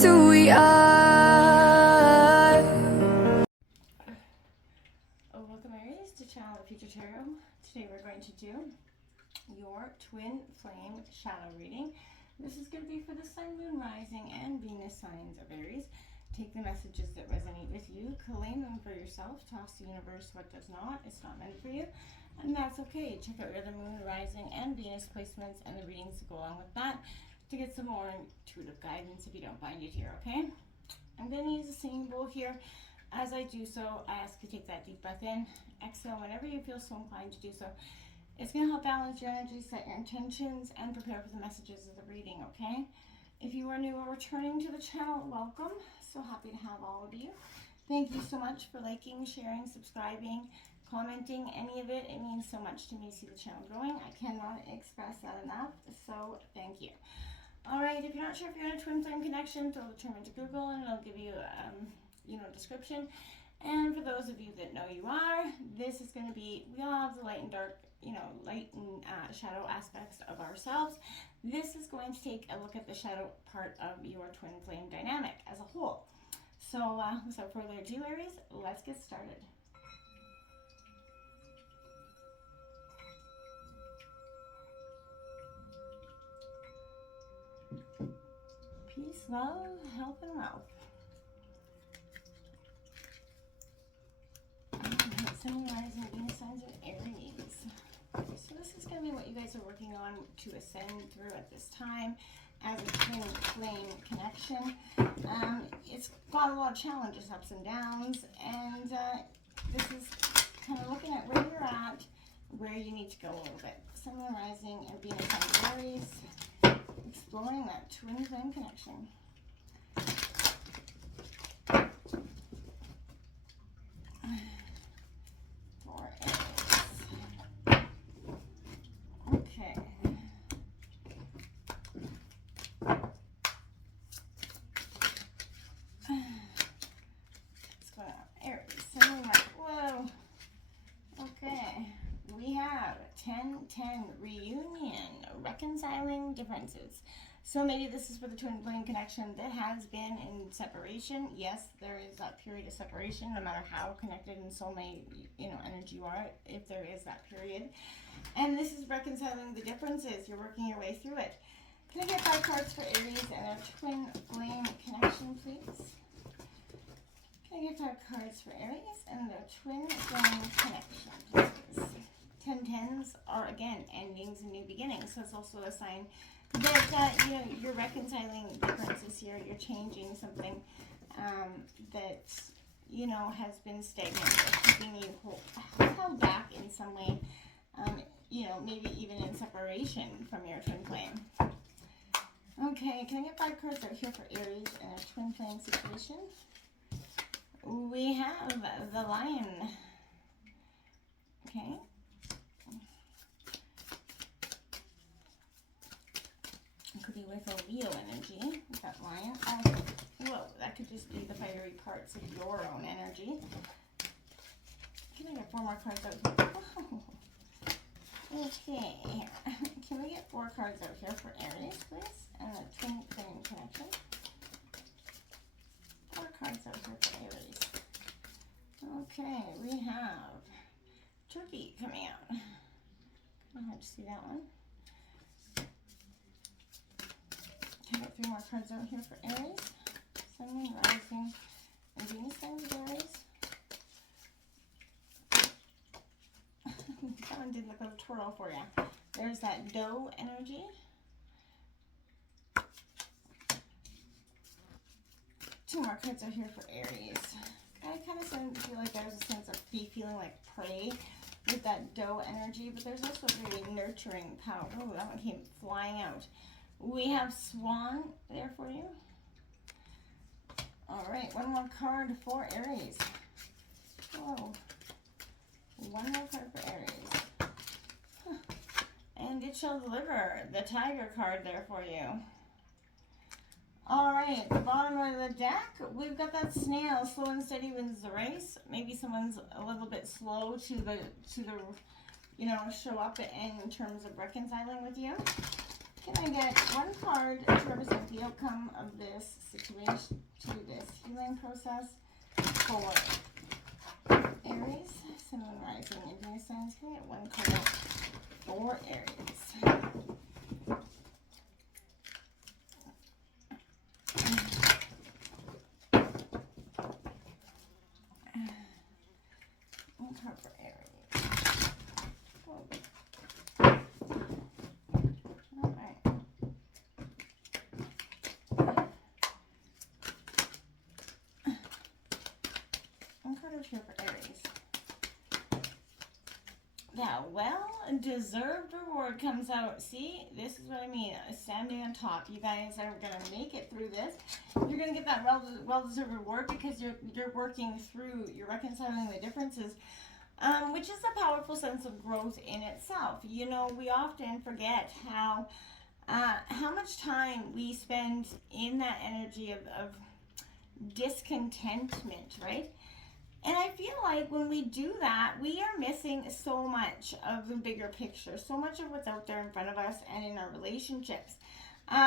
just who we are. Welcome Aries to Channel of Future Tarot. Today we're going to do your twin flame shadow reading. This is going to be for the Sun, Moon, Rising, and Venus signs of Aries. Take the messages that resonate with you, claim them for yourself, toss the universe what does not. It's not meant for you, and that's okay. Check out your other Moon, Rising, and Venus placements and the readings to go along with that to get some more intuitive guidance if you don't find it here, okay? I'm going to use a singing bowl here. As I do so, I ask you to take that deep breath in, exhale whenever you feel so inclined to do so. It's going to help balance your energy, set your intentions, and prepare for the messages of the reading, okay? If you are new or returning to the channel, welcome. So happy to have all of you. Thank you so much for liking, sharing, subscribing, commenting, any of it. It means so much to me to see the channel growing. I cannot express that enough, so thank you. All right, if you're not sure if you're in a twin flame connection, throw the term into Google and it'll give you description. And for those of you that know you are, this is going to be, we all have the light and dark, light and shadow aspects of ourselves. This is going to take a look at the shadow part of your twin flame dynamic as a whole. So without further ado, Aries, let's get started. Peace, love, health, and wealth. Sun, Rising, Venus signs of Aries. So this is going to be what you guys are working on to ascend through at this time as a twin flame connection. It's got a lot of challenges, ups and downs, and this is kind of looking at where you're at, where you need to go a little bit. Sun, Rising, and Venus signs of Aries. Exploring that twin flame connection. For Aries. Okay. What's going on? Aries. Whoa. Okay. We have 10-10 reunion, reconciling differences. So maybe this is for the twin flame connection that has been in separation. Yes, there is that period of separation, no matter how connected in soulmate, energy you are, if there is that period. And this is reconciling the differences. You're working your way through it. Can I get 5 cards for Aries and their twin flame connection, please? Can I get 5 cards for Aries and their twin flame connection, please? 10-10s are, again, endings and new beginnings. So it's also a sign that, you're reconciling differences here. You're changing something that, has been stagnant or keeping you held back in some way. Maybe even in separation from your twin flame. Okay, can I get 5 cards out here for Aries and a twin flame situation? We have the Lion. Okay. It could be with a Leo energy, with that Lion. Whoa, that could just be the fiery parts of your own energy. Can I get 4 more cards out here? Oh. Okay, can we get 4 cards out here for Aries, please? And a twin flame connection. 4 cards out here for Aries. Okay, we have Turkey coming out. Kind of hard to see that one. Can I get 3 more cards out here for Aries? Sun, Rising, and Venus signs of Aries. That one did look like a twirl for you. There's that doe energy. 2 more cards out here for Aries. I kind of feel like there's a sense of feeling like prey with that doe energy, but there's also a very nurturing power. Oh, that one came flying out. We have Swan there for you. All right, 1 more card for Aries. Whoa. 1 more card for Aries. Huh. And it shall deliver, the Tiger card there for you. All right, the bottom of the deck, we've got that snail. Slow and steady wins the race. Maybe someone's a little bit slow to the show up in terms of reconciling with you. Can I get one card to represent the outcome of this situation, to this healing process for Aries, Sun, Moon, Rising, and Venus signs? Can I get one card for Aries? One card for Aries. All right. One card over here for Aries. That well-deserved reward comes out. See, this is what I mean. Standing on top. You guys are going to make it through this. You're going to get that well-deserved reward because you're working through, you're reconciling the differences, which is a powerful sense of growth in itself. You know, we often forget how much time we spend in that energy of discontentment, right? And I feel like when we do that, we are missing so much of the bigger picture, so much of what's out there in front of us and in our relationships.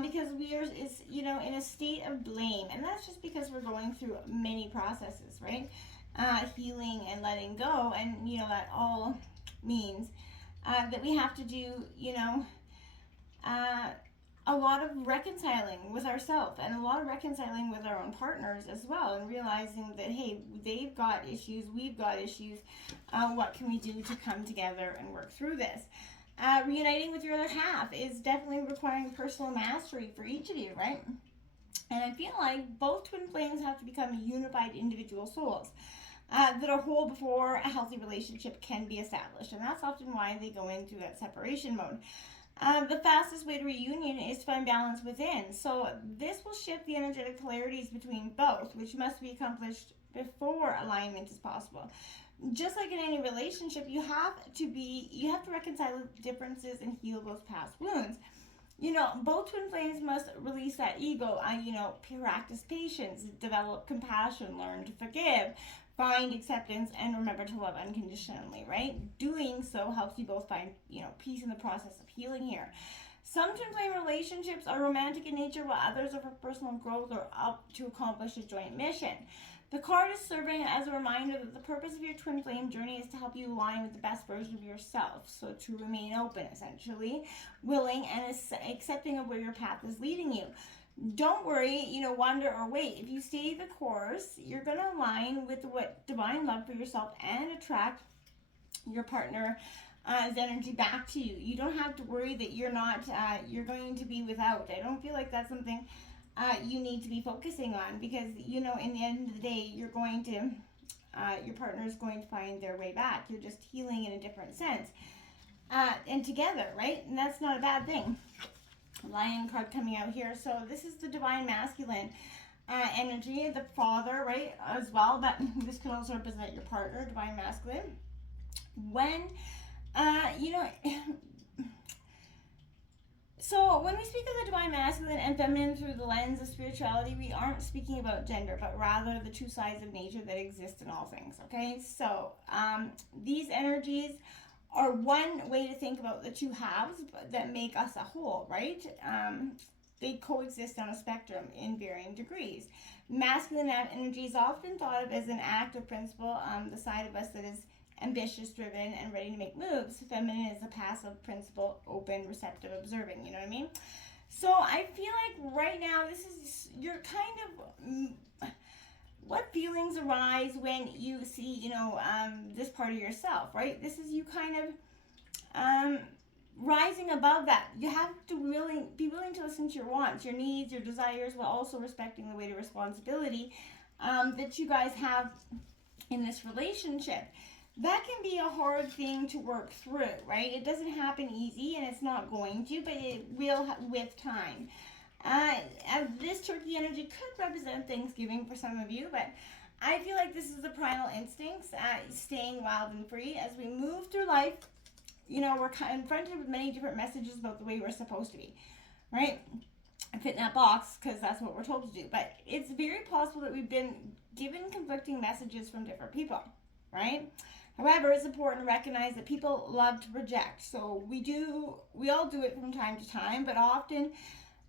Because we are, in a state of blame. And that's just because we're going through many processes, right? Healing and letting go. And, that all means that we have to do, a lot of reconciling with ourselves and a lot of reconciling with our own partners as well, and realizing that, hey, they've got issues, we've got issues. What can we do to come together and work through this? Reuniting with your other half is definitely requiring personal mastery for each of you, right? And I feel like both twin flames have to become unified individual souls that are whole before a healthy relationship can be established. And that's often why they go into that separation mode. The fastest way to reunion is to find balance within. So this will shift the energetic polarities between both, which must be accomplished before alignment is possible. Just like in any relationship, you have to reconcile differences and heal those past wounds. Both twin flames must release that ego, practice patience, develop compassion, learn to forgive, find acceptance, and remember to love unconditionally, right? Doing so helps you both find, peace in the process of healing here. Some twin flame relationships are romantic in nature, while others are for personal growth or up to accomplish a joint mission. The card is serving as a reminder that the purpose of your twin flame journey is to help you align with the best version of yourself. So to remain open, essentially, willing and accepting of where your path is leading you. Don't worry, wonder or wait. If you stay the course, you're going to align with what divine love for yourself and attract your partner's energy back to you. You don't have to worry that you're going to be without. I don't feel like that's something you need to be focusing on, because, in the end of the day, your partner is going to find their way back. You're just healing in a different sense. And together, right? And that's not a bad thing. Lion card coming out here. So this is the divine masculine energy, the father, right, as well. But this could also represent your partner, divine masculine. When, so when we speak of the divine masculine and feminine through the lens of spirituality, we aren't speaking about gender, but rather the two sides of nature that exist in all things, okay? So these energies are one way to think about the two halves that make us a whole, right? They coexist on a spectrum in varying degrees. Masculine energy is often thought of as an active principle, the side of us that is ambitious, driven, and ready to make moves. Feminine is a passive principle, open, receptive, observing, you know what I mean? So I feel like right now you're kind of... what feelings arise when you see, this part of yourself, right? This is you kind of rising above that. You have to really be willing to listen to your wants, your needs, your desires, while also respecting the weight of responsibility that you guys have in this relationship. That can be a hard thing to work through, right? It doesn't happen easy, and it's not going to, but it will with time. This turkey energy could represent Thanksgiving for some of you, but I feel like this is the primal instincts, staying wild and free. As we move through life, we're confronted with many different messages about the way we're supposed to be, right? I fit in that box because that's what we're told to do. But it's very possible that we've been given conflicting messages from different people. right? However, it's important to recognize that people love to project. So we all do it from time to time, but often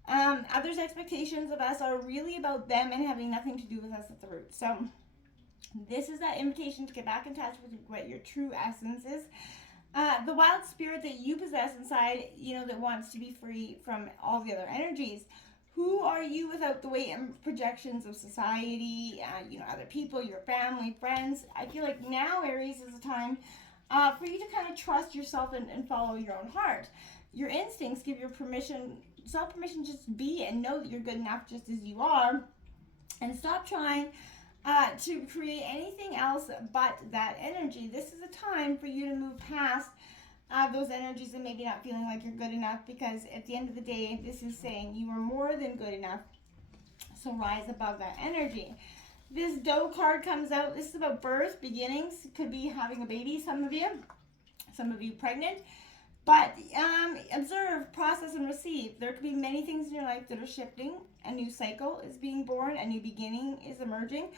others' expectations of us are really about them and having nothing to do with us at the root. So this is that invitation to get back in touch with what your true essence is. The wild spirit that you possess inside, that wants to be free from all the other energies. Who are you without the weight and projections of society, other people, your family, friends? I feel like now, Aries, is a time for you to kind of trust yourself and follow your own heart. Your instincts give your self-permission just to be and know that you're good enough just as you are. And stop trying to create anything else but that energy. This is a time for you to move past those energies and maybe not feeling like you're good enough, because at the end of the day, this is saying you are more than good enough. So rise above that energy. This Doe card comes out. This is about birth, beginnings. Could be having a baby, some of you pregnant. But observe, process, and receive. There could be many things in your life that are shifting. A new cycle is being born. A new beginning is emerging.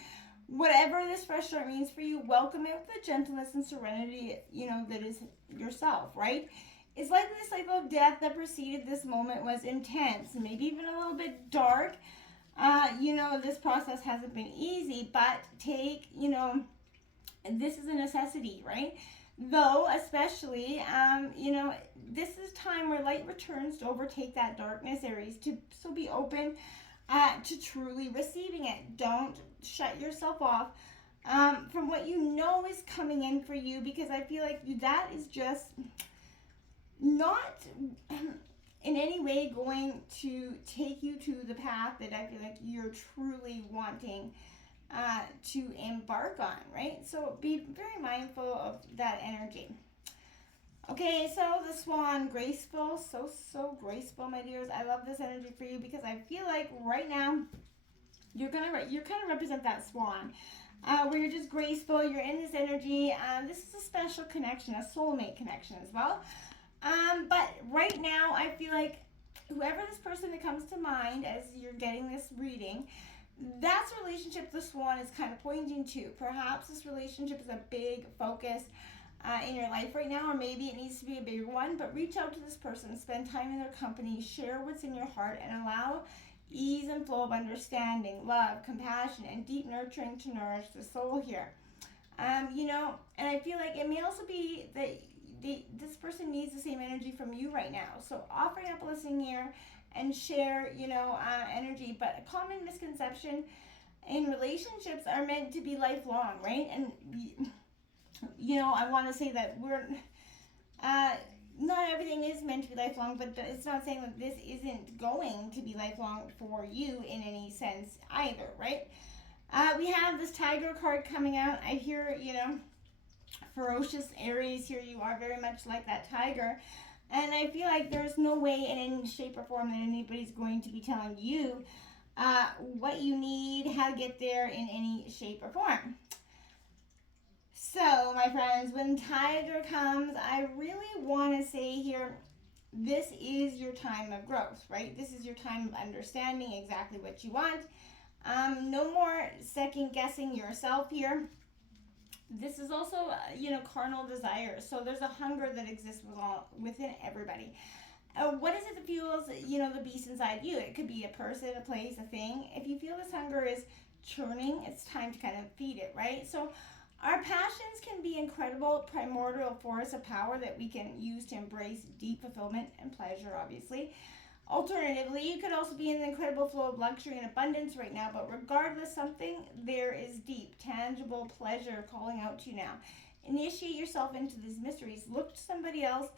Whatever this fresh start means for you, welcome it with the gentleness and serenity, that is yourself, right? It's like the cycle of death that preceded this moment was intense, maybe even a little bit dark. This process hasn't been easy, but this is a necessity, right? Though, especially, this is time where light returns to overtake that darkness, Aries. So be open to truly receiving it. Don't shut yourself off from what is coming in for you, because I feel like that is just not in any way going to take you to the path that I feel like you're truly wanting to embark on, right? So be very mindful of that energy. Okay, so the swan, graceful, so graceful, my dears. I love this energy for you because I feel like right now you're kind of represent that swan, where you're just graceful. You're in this energy. This is a special connection, a soulmate connection as well. But right now, I feel like whoever this person that comes to mind as you're getting this reading, that's the relationship the swan is kind of pointing to. Perhaps this relationship is a big focus in your life right now, or maybe it needs to be a bigger one, but reach out to this person, spend time in their company, share what's in your heart, and allow ease and flow of understanding, love, compassion, and deep nurturing to nourish the soul here. And I feel like it may also be that this person needs the same energy from you right now. So offering up a listening ear and share, energy. But a common misconception in relationships are meant to be lifelong, right? And I want to say that we're not everything is meant to be lifelong, but it's not saying that this isn't going to be lifelong for you in any sense either, right? We have this tiger card coming out. I hear, ferocious Aries here. You are very much like that tiger. And I feel like there's no way in any shape or form that anybody's going to be telling you what you need, how to get there in any shape or form. So, my friends, when Tiger comes, I really want to say here, this is your time of growth, right? This is your time of understanding exactly what you want. No more second guessing yourself here. This is also, carnal desires. So there's a hunger that exists within everybody. What is it that fuels, the beast inside you? It could be a person, a place, a thing. If you feel this hunger is churning, it's time to kind of feed it, right? So our passions can be incredible primordial force of power that we can use to embrace deep fulfillment and pleasure, obviously. Alternatively, you could also be in an incredible flow of luxury and abundance right now, but regardless, something there is deep, tangible pleasure calling out to you now. Initiate yourself into these mysteries. Look to somebody else,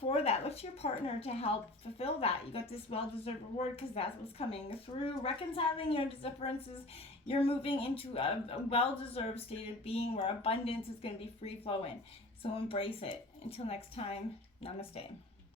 for that. Look to your partner to help fulfill that. You got this well-deserved reward because that's what's coming. Through reconciling your differences, you're moving into a well-deserved state of being where abundance is going to be free-flowing. So embrace it. Until next time, namaste.